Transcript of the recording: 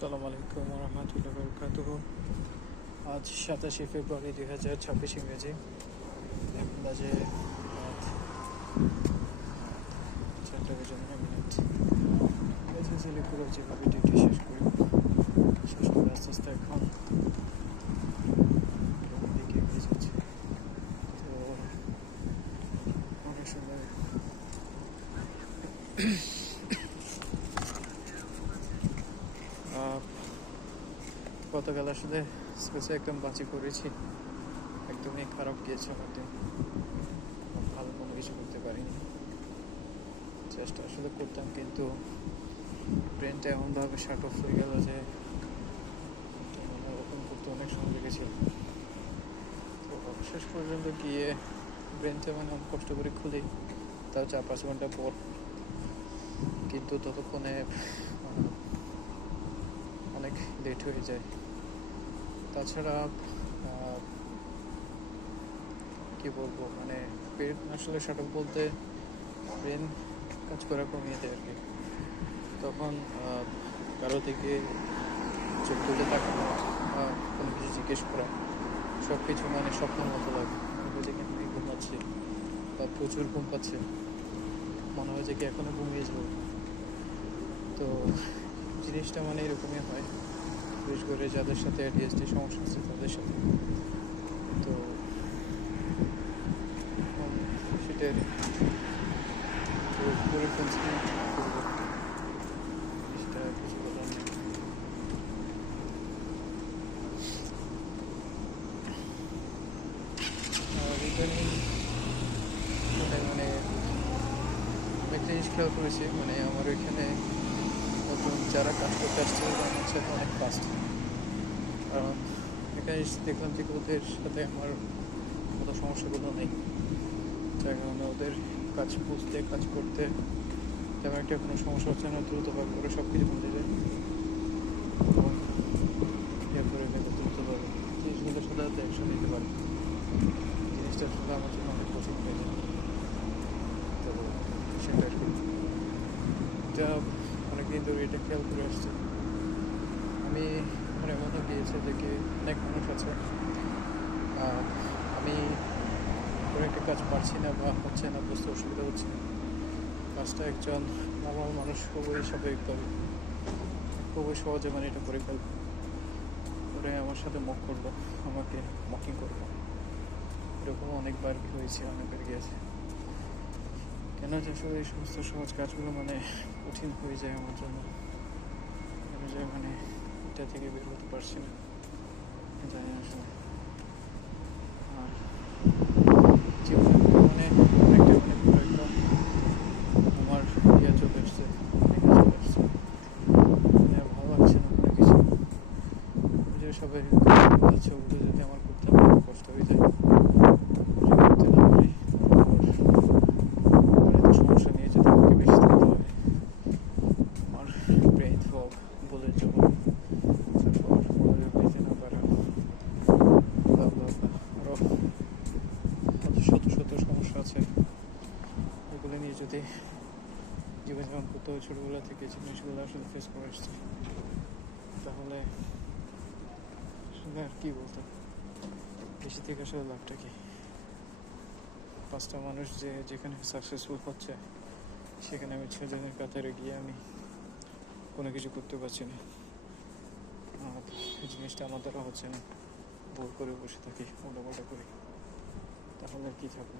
আসসালামু আলাইকুম রহমতুল্লাহ বরকাতুহ। আজ 27শে ফেব্রুয়ারি 2026 ইংরেজি। এখন বাজে রাত 4:09। গেছে সিলিপুরে যেভাবে ডিউটি শেষ করি, শেষ করে আস্তে আস্তে এখন দিকে এগিয়ে যাচ্ছে। তো অনেক সময় গতকাল আসলে স্পেসে একদম বাজি করেছি, একদমই খারাপ গিয়েছে আমার দিন। ভালো কোনো কিছু করতে পারিনি। চেষ্টা আসলে করতাম, কিন্তু ব্রেনটা এমনভাবে শার্ট অফ হয়ে গেল যে ওপেন করতে অনেক সময় লেগেছিল। তো শেষ পর্যন্ত গিয়ে ব্রেনটা অনেক কষ্ট করে খুলি, তাও 4-5 ঘন্টা পর। কিন্তু ততক্ষণে অনেক লেট হয়ে যায়। তাছাড়া কি বলবো, ব্রেন আসলে শার্ট অফ বলতে ব্রেন কাজ করা কমিয়ে দেয় আর কি। তখন কারো দিকে চোখ তুলে তাকানো বা কোনো কিছু জিজ্ঞেস করা, সব কিছু স্বপ্নের মতো লাগে। মনে হয় যে কি আমি ঘুমাচ্ছি বা প্রচুর ঘুম পাচ্ছে, মনে হয় যে কি এখনও ঘুমিয়ে যাবো। তো জিনিসটা এরকমই হয়, বিশেষ করে যাদের সাথে ADHD সমস্যা আছে তাদের সাথে। তো সেটার করে ফেলছি, জিনিসটা কিছু বলার নেই। ইদানিং একটা জিনিস খেয়াল করেছি, আমার ওইখানে নতুন যারা কাজ করতে আসছে আমার সাথে অনেক ফাস্ট। কারণ এখানে দেখলাম যে ওদের সাথে আমার কোনো সমস্যাগুলো নেই, যার কারণে ওদের কাজ বুঝতে কাজ করতে তেমন একটা কোনো সমস্যা হচ্ছে না। দ্রুতভাবে করে সব কিছু বুঝে যায় এবং ইয়ে করে ফেলে দ্রুতভাবে জিনিসগুলোর সাথে সাথে অ্যাকশন নিতে পারে। জিনিসটা আসলে আমার জন্য অনেক কঠিন হয়ে যায়। তো সেটা আর কি, এটা অনেকদিন ধরে এটা খেয়াল করে আসছে। আমি এমন গিয়েছে দেখে অনেক মানুষ আছে, আমি কোনো একটা কাজ পারছি না বা হচ্ছে না, বুঝতে অসুবিধা হচ্ছে না, কাজটা একজন নর্মাল মানুষ খুবই স্বাভাবিকভাবে খুবই সহজে এটা করে ফেলবে। ওরা আমার সাথে মক করলো, আমাকে মকিং করলো। এরকম অনেকবার হয়েছে, অনেকবার গিয়েছে। কেন যে আসলে এই সমস্ত সহজ কাজগুলো কঠিন হয়ে যায় আমার জন্য, এটা থেকে বের হতে পারছি না, জানি না আসলে। আর জীবনে অনেকটা পুরো একদম আমার চলে এসছে, চলে এসছে। আর ভালো লাগছে না কোনো কিছু। যে সবাই আছে, ওগুলো যদি আমার করতে কষ্ট হয়ে যায়, করতে না পারি, এত সমস্যা নিয়ে যদি আমাকে বেশি থাকতে হবে, আমার ব্রেইন ফগ বলে জবাব, তারপর মনোযোগ দিতে না পারা, আরও শত শত সমস্যা আছে। এগুলো নিয়ে যদি জীবনযাপন করতে হয় ছোটোবেলা থেকে, জিনিসগুলো আসলে ফেস করে আসছে, তাহলে আসলে আর কি বলতো, বেশি থেকে আসলে লাভটা কি? 5টা মানুষ যেখানে সাকসেসফুল হচ্ছে, সেখানে আমি 6জনের কাতারে গিয়ে আমি কোনো কিছু করতে পারছি না। এই জিনিসটা আমার দ্বারা হচ্ছে না, ভুল করে বসে থাকি, উল্টোপাল্টা করি, তাহলে আর কি থাকবে?